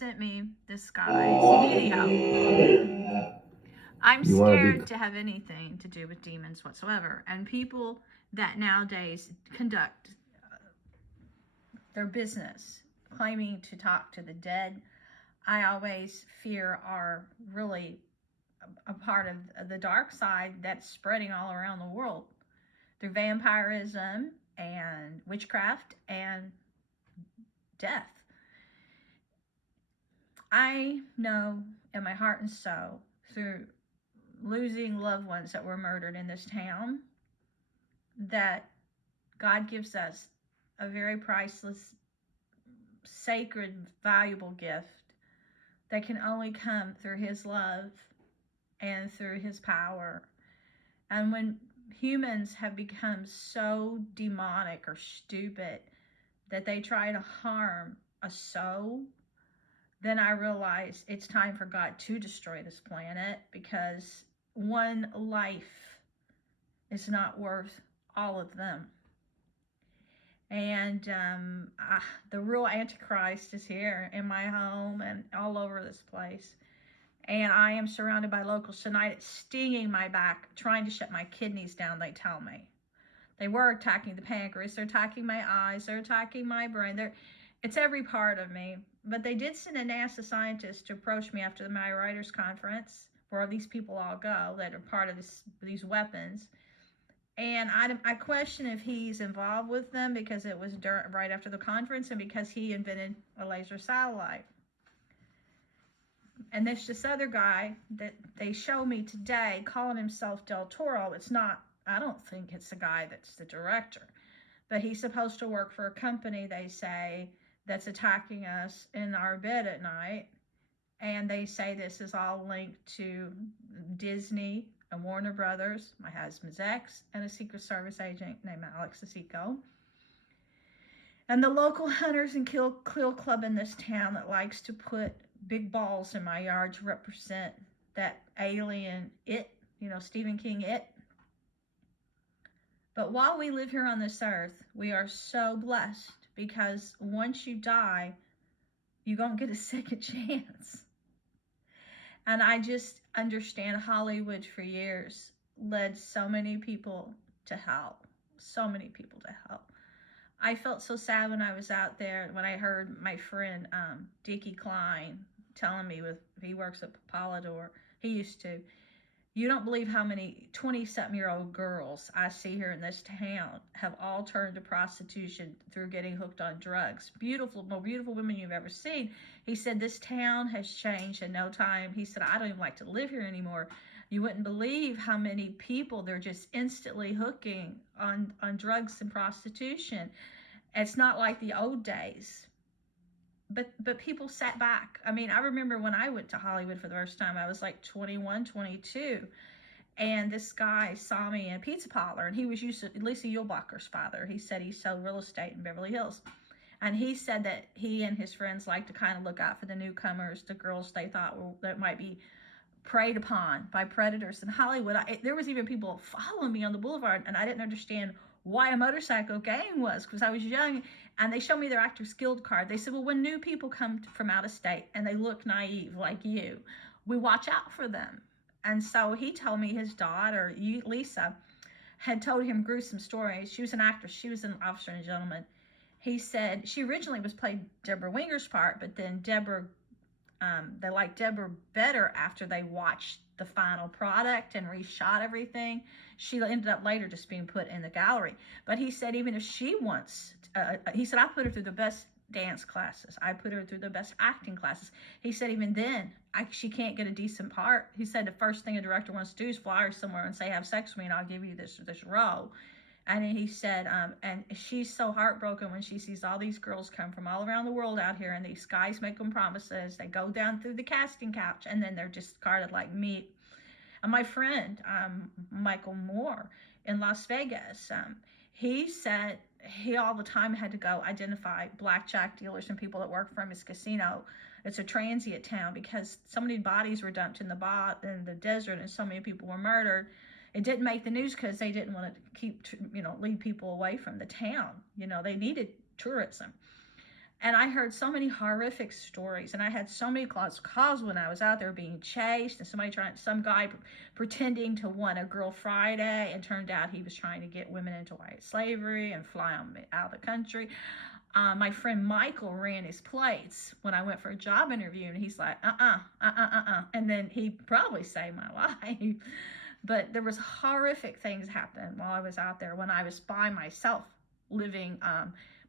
sent me this guy's video. I'm scared to have anything to do with demons whatsoever. And people that nowadays conduct their business claiming to talk to the dead, I always fear are really a part of the dark side that's spreading all around the world through vampirism and witchcraft and death. I know in my heart and soul, through losing loved ones that were murdered in this town, that God gives us a very priceless, sacred, valuable gift that can only come through His love and through His power. And when humans have become so demonic or stupid that they try to harm a soul, then I realize it's time for God to destroy this planet, because one life is not worth all of them. And the real Antichrist is here in my home and all over this place. And I am surrounded by locals tonight. It's stinging my back, trying to shut my kidneys down, they tell me. They were attacking the pancreas. They're attacking my eyes. They're attacking my brain. It's every part of me. But they did send a NASA scientist to approach me after my writers' conference, where these people all go that are part of these weapons. And I question if he's involved with them, because it was right after the conference and because he invented a laser satellite. And there's this other guy that they show me today calling himself Del Toro. It's not, I don't think it's the guy that's the director, but he's supposed to work for a company, they say, that's attacking us in our bed at night. And they say this is all linked to Disney and Warner Brothers, my husband's ex, and a Secret Service agent named Alex Asico. And the local hunters and kill club in this town that likes to put big balls in my yard to represent that alien it, Stephen King it. But while we live here on this earth, we are so blessed, because once you die, you don't get a second chance. And I just understand Hollywood for years led so many people to hell. So many people to hell. I felt so sad when I was out there, when I heard my friend Dickie Klein telling me, he works at Polydor. He used to. You don't believe how many 20-something-year-old girls I see here in this town have all turned to prostitution through getting hooked on drugs. Beautiful, more beautiful women you've ever seen. He said this town has changed in no time. He said, I don't even like to live here anymore. You wouldn't believe how many people they're just instantly hooking on drugs and prostitution. It's not like the old days. But people sat back. I mean, I remember when I went to Hollywood for the first time, I was like 21, 22. And this guy saw me in a pizza parlor, and he was used to Lisa Yulbacher's father. He said he sold real estate in Beverly Hills. And he said that he and his friends like to kind of look out for the newcomers, the girls they thought that might be preyed upon by predators in Hollywood. There was even people following me on the boulevard, and I didn't understand why a motorcycle gang was, because I was young. And they showed me their Actors Guild card. They said, well, when new people come from out of state and they look naive like you, we watch out for them. And so he told me his daughter, Lisa, had told him gruesome stories. She was an actress. She was an officer and a gentleman. He said she originally was played Deborah Winger's part, but then they liked Deborah better after they watched the final product and reshot everything. She ended up later just being put in the gallery. But he said even if she wants, he said, I put her through the best dance classes. I put her through the best acting classes. He said even then, she can't get a decent part. He said the first thing a director wants to do is fly her somewhere and say, have sex with me and I'll give you this role. And he said, and she's so heartbroken when she sees all these girls come from all around the world out here, and these guys make them promises. They go down through the casting couch, and then they're discarded like meat. And my friend, Michael Moore in Las Vegas, he said he all the time had to go identify blackjack dealers and people that work from his casino. It's a transient town because so many bodies were dumped in the desert, and so many people were murdered. It didn't make the news because they didn't want to lead people away from the town. They needed tourism. And I heard so many horrific stories, and I had so many calls when I was out there being chased, and some guy pretending to want a girl Friday, and turned out he was trying to get women into white slavery and fly them out of the country. My friend Michael ran his plates when I went for a job interview, and he's like, and then he probably saved my life. But there was horrific things happen while I was out there when I was by myself, living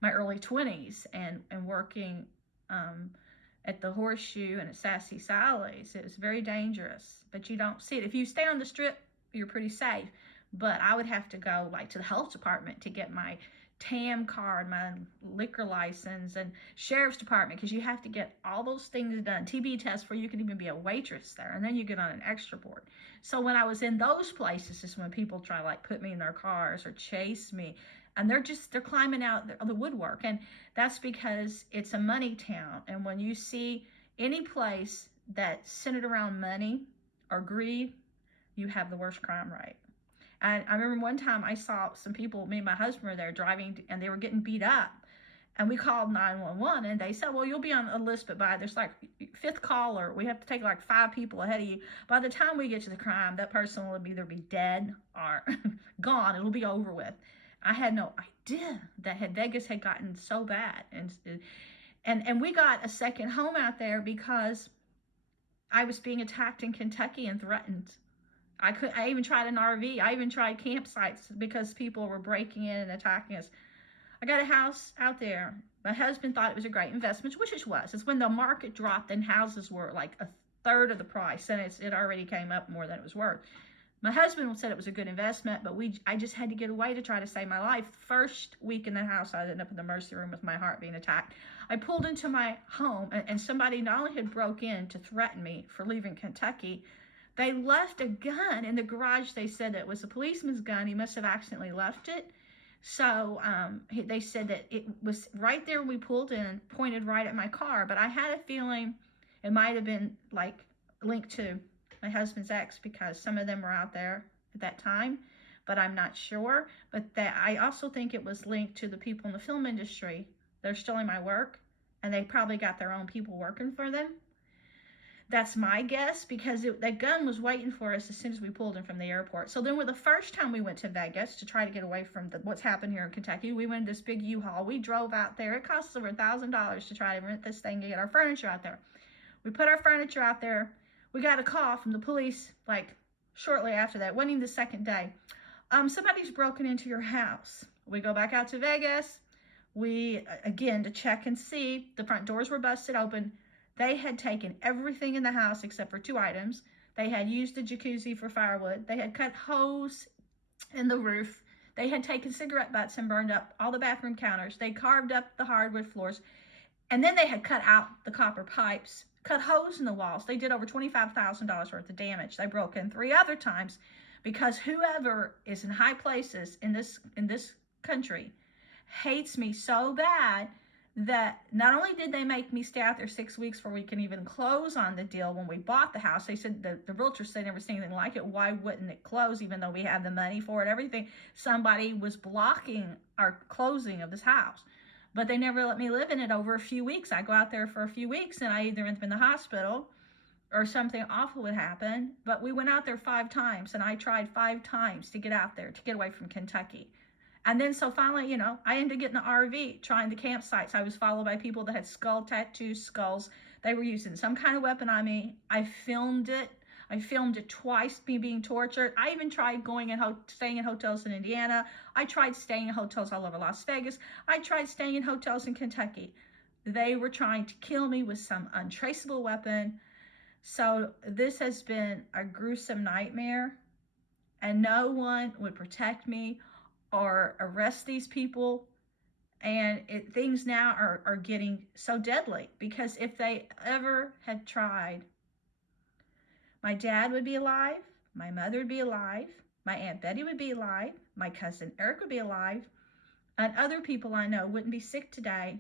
my early 20s and working at the Horseshoe and at Sassy Sally's. It was very dangerous, but you don't see it. If you stay on the strip, you're pretty safe. But I would have to go like to the health department to get my TAM card, my liquor license, and sheriff's department, because you have to get all those things done. TB test before you can even be a waitress there, and then you get on an extra board. So when I was in those places is when people try to like put me in their cars or chase me, and they're climbing out the woodwork. And that's because it's a money town, and when you see any place that's centered around money or greed, you have the worst crime rate. And I remember one time I saw some people, me and my husband were there driving, and they were getting beat up. And we called 911, and they said, well, you'll be on a list, but by there's like fifth caller, we have to take like 5 people ahead of you. By the time we get to the crime, that person will either be dead or gone. It'll be over with. I had no idea that Vegas had gotten so bad. And we got a second home out there because I was being attacked in Kentucky and threatened. I even tried an RV. I even tried campsites because people were breaking in and attacking us. I got a house out there. My husband thought it was a great investment, which it was. It's when the market dropped and houses were like a third of the price, and it already came up more than it was worth. My husband said it was a good investment, but I just had to get away to try to save my life. First week in the house, I ended up in the emergency room with my heart being attacked. I pulled into my home, and somebody not only had broke in to threaten me for leaving Kentucky, they left a gun in the garage. They said it was a policeman's gun. He must have accidentally left it. So they said that it was right there when we pulled in, pointed right at my car. But I had a feeling it might have been like linked to my husband's ex, because some of them were out there at that time, but I'm not sure. But that I also think it was linked to the people in the film industry. They're stealing my work, and they probably got their own people working for them. That's my guess, because that gun was waiting for us as soon as we pulled in from the airport. So then, the first time we went to Vegas to try to get away from what's happened here in Kentucky, we went to this big U-Haul. We drove out there. It cost us over $1,000 to try to rent this thing to get our furniture out there. We put our furniture out there. We got a call from the police like shortly after that. Wasn't even the second day. Somebody's broken into your house. We go back out to Vegas. We, again, to check and see. The front doors were busted open. They had taken everything in the house except for 2 items. They had used the jacuzzi for firewood. They had cut holes in the roof. They had taken cigarette butts and burned up all the bathroom counters. They carved up the hardwood floors. And then they had cut out the copper pipes, cut holes in the walls. They did over $25,000 worth of damage. They broke in 3 other times, because whoever is in high places in this country hates me so bad that not only did they make me stay out there 6 weeks before we can even close on the deal when we bought the house. They said the realtor said never seen anything like it. Why wouldn't it close, even though we had the money for it, everything? Somebody was blocking our closing of this house. But they never let me live in it over a few weeks. I go out there for a few weeks, and I either end up in the hospital or something awful would happen. But we went out there 5 times, and I tried 5 times to get out there, to get away from Kentucky. And then so finally, I ended up getting the RV, trying the campsites. I was followed by people that had skull tattoos, skulls. They were using some kind of weapon on me. I filmed it. I filmed it twice, me being tortured. I even tried staying in hotels in Indiana. I tried staying in hotels all over Las Vegas. I tried staying in hotels in Kentucky. They were trying to kill me with some untraceable weapon. So this has been a gruesome nightmare, and no one would protect me or arrest these people. And things now are getting so deadly, because if they ever had tried, my dad would be alive, my mother would be alive, my Aunt Betty would be alive, my cousin Eric would be alive, and other people I know wouldn't be sick today